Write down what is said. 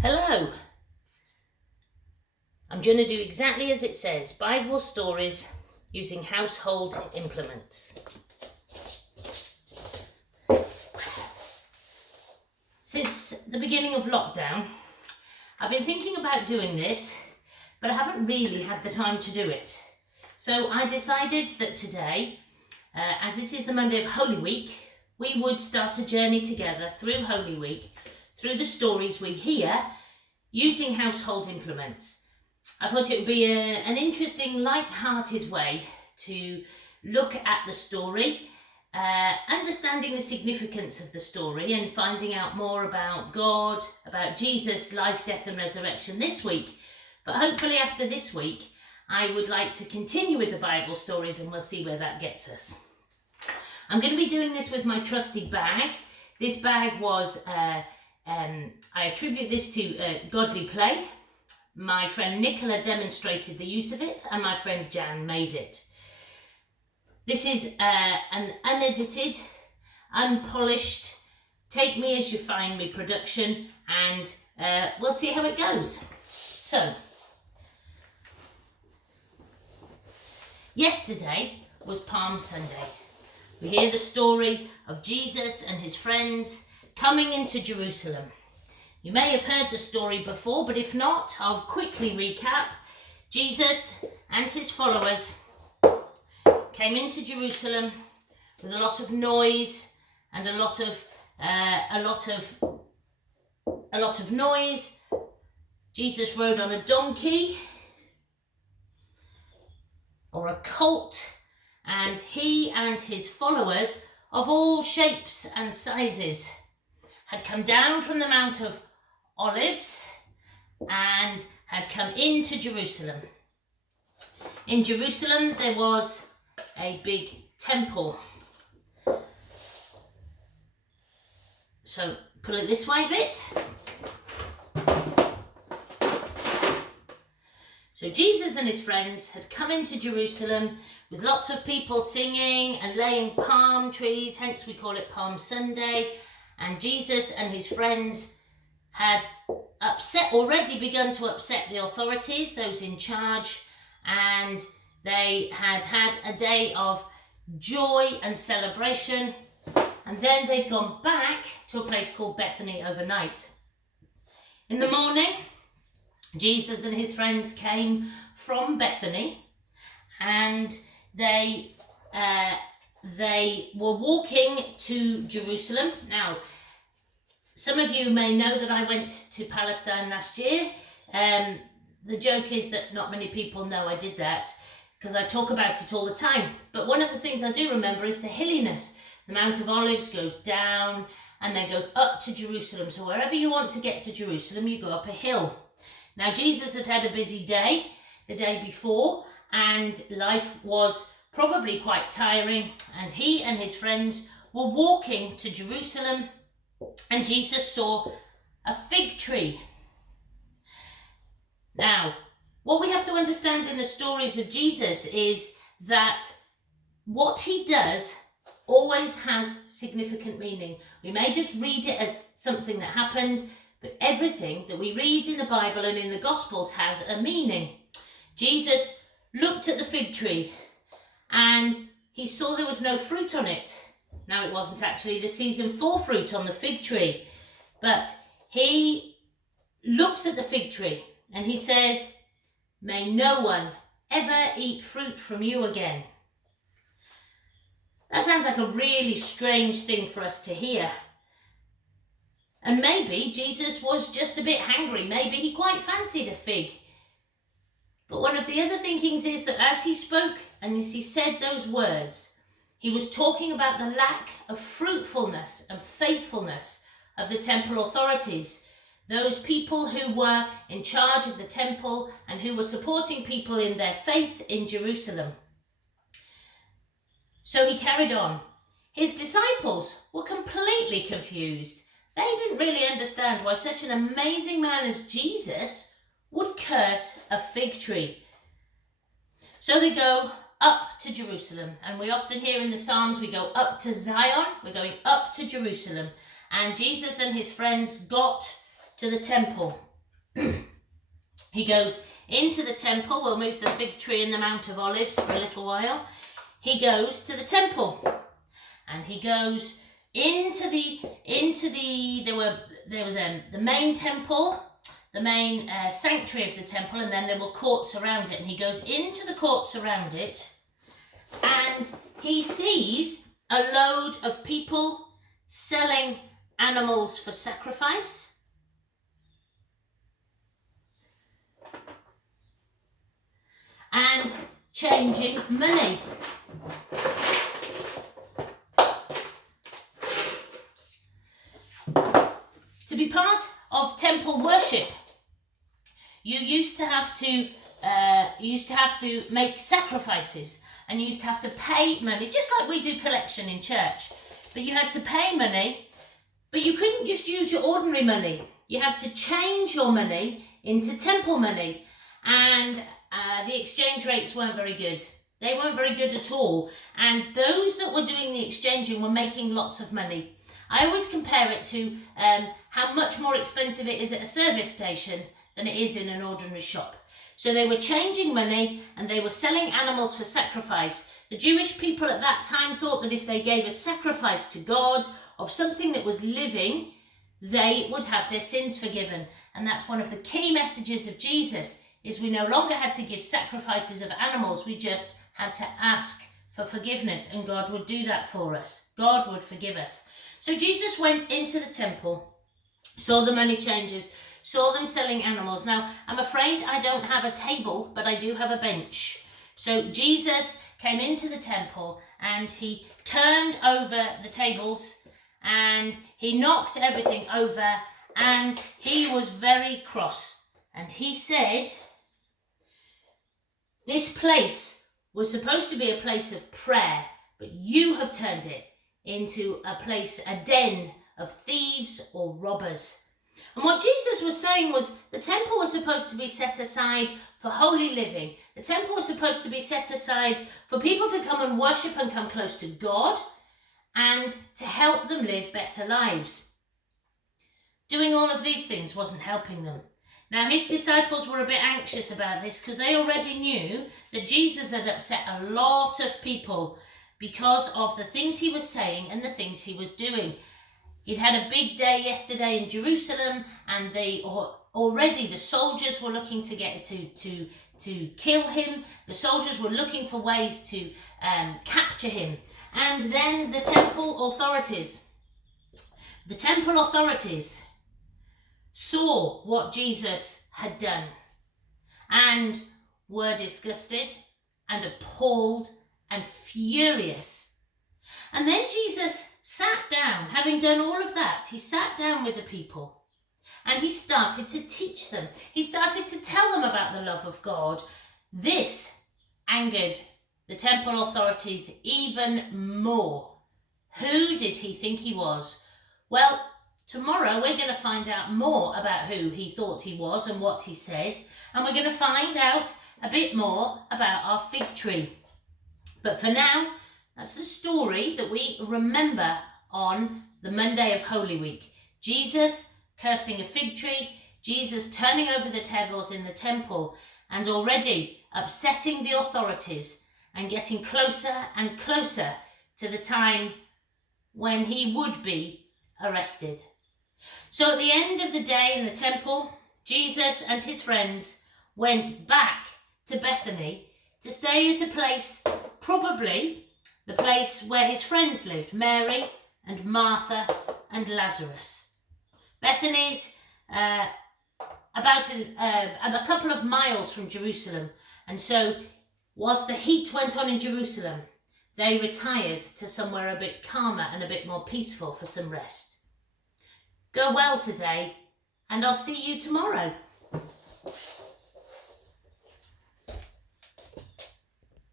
Hello. I'm going to do exactly as it says, Bible stories using household implements. Since the beginning of lockdown, I've been thinking about doing this, but I haven't really had the time to do it. So I decided that today, as it is the Monday of Holy Week, we would start a journey together through Holy Week, through the stories we hear, using household implements. I thought it would be an interesting, light-hearted way to look at the story, understanding the significance of the story and finding out more about God, about Jesus' life, death and resurrection this week. But hopefully after this week, I would like to continue with the Bible stories and we'll see where that gets us. I'm going to be doing this with my trusty bag. This bag was, I attribute this to Godly Play. My friend Nicola demonstrated the use of it and my friend Jan made it. This is an unedited, unpolished, take me as you find me production, and we'll see how it goes. So, yesterday was Palm Sunday. We hear the story of Jesus and his friends coming into Jerusalem. You may have heard the story before, but if not, I'll quickly recap. Jesus and his followers came into Jerusalem with a lot of noise and a lot of noise. Jesus rode on a donkey or a colt, and he and his followers of all shapes and sizes had come down from the Mount of Olives and had come into Jerusalem. In Jerusalem there was a big temple. So pull it this way a bit. So Jesus and his friends had come into Jerusalem with lots of people singing and laying palm trees, hence we call it Palm Sunday. And Jesus and his friends had already begun to upset the authorities, those in charge, and they had had a day of joy and celebration, and then they'd gone back to a place called Bethany overnight. In the morning, Jesus and his friends came from Bethany, and they were walking to Jerusalem. Now, some of you may know that I went to Palestine last year. The joke is that not many people know I did that because I talk about it all the time. But one of the things I do remember is the hilliness. The Mount of Olives goes down and then goes up to Jerusalem. So wherever you want to get to Jerusalem, you go up a hill. Now, Jesus had had a busy day the day before, and life was probably quite tiring, and he and his friends were walking to Jerusalem, and Jesus saw a fig tree. Now, what we have to understand in the stories of Jesus is that what he does always has significant meaning. We may just read it as something that happened, but everything that we read in the Bible and in the Gospels has a meaning. Jesus looked at the fig tree and he saw there was no fruit on it. Now, it wasn't actually the season for fruit on the fig tree, but he looks at the fig tree and he says, "May no one ever eat fruit from you again." That sounds like a really strange thing for us to hear. And maybe Jesus was just a bit hangry. Maybe he quite fancied a fig. But one of the other thinkings is that as he spoke and as he said those words, he was talking about the lack of fruitfulness and faithfulness of the temple authorities, those people who were in charge of the temple and who were supporting people in their faith in Jerusalem. So he carried on. His disciples were completely confused. They didn't really understand why such an amazing man as Jesus would curse a fig tree. So they go up to Jerusalem, and we often hear in the Psalms we go up to Zion, we're going up to Jerusalem, and Jesus and his friends got to the temple. He goes into the temple. We'll move the fig tree in the Mount of Olives for a little while. He goes to the temple, and he goes into the main temple, the main sanctuary of the temple, and then there were courts around it. And he goes into the courts around it, and he sees a load of people selling animals for sacrifice. And changing money. To be part of temple worship, you used to have to make sacrifices, and you used to have to pay money, just like we do collection in church. But you had to pay money, but you couldn't just use your ordinary money. You had to change your money into temple money, and the exchange rates weren't very good. They weren't very good at all. And those that were doing the exchanging were making lots of money. I always compare it to how much more expensive it is at a service station than it is in an ordinary shop. So they were changing money, and they were selling animals for sacrifice. The Jewish people at that time thought that if they gave a sacrifice to God of something that was living, they would have their sins forgiven. And that's one of the key messages of Jesus, is we no longer had to give sacrifices of animals, we just had to ask for forgiveness, and God would do that for us. God would forgive us. So Jesus went into the temple, saw the money changers, saw them selling animals. Now, I'm afraid I don't have a table, but I do have a bench. So Jesus came into the temple, and he turned over the tables, and he knocked everything over, and he was very cross. And he said, "This place was supposed to be a place of prayer, but you have turned it into a den of thieves or robbers." And what Jesus was saying was the temple was supposed to be set aside for holy living. The temple was supposed to be set aside for people to come and worship and come close to God, and to help them live better lives. Doing all of these things wasn't helping them. Now, his disciples were a bit anxious about this, because they already knew that Jesus had upset a lot of people because of the things he was saying and the things he was doing. He'd had a big day yesterday in Jerusalem, and already the soldiers were looking to get to kill him. The soldiers were looking for ways to capture him. And then the temple authorities saw what Jesus had done, and were disgusted and appalled and furious. And then Jesus sat down. Having done all of that, he sat down with the people, and he started to teach them. He started to tell them about the love of God. This angered the temple authorities even more. Who did he think he was? Well, tomorrow we're going to find out more about who he thought he was and what he said, and we're going to find out a bit more about our fig tree. But for now, that's the story that we remember on the Monday of Holy Week. Jesus cursing a fig tree, Jesus turning over the tables in the temple, and already upsetting the authorities and getting closer and closer to the time when he would be arrested. So at the end of the day in the temple, Jesus and his friends went back to Bethany to stay at a place, probably the place where his friends lived, Mary and Martha and Lazarus. Bethany's about a couple of miles from Jerusalem, and so whilst the heat went on in Jerusalem, they retired to somewhere a bit calmer and a bit more peaceful for some rest. Go well today, and I'll see you tomorrow.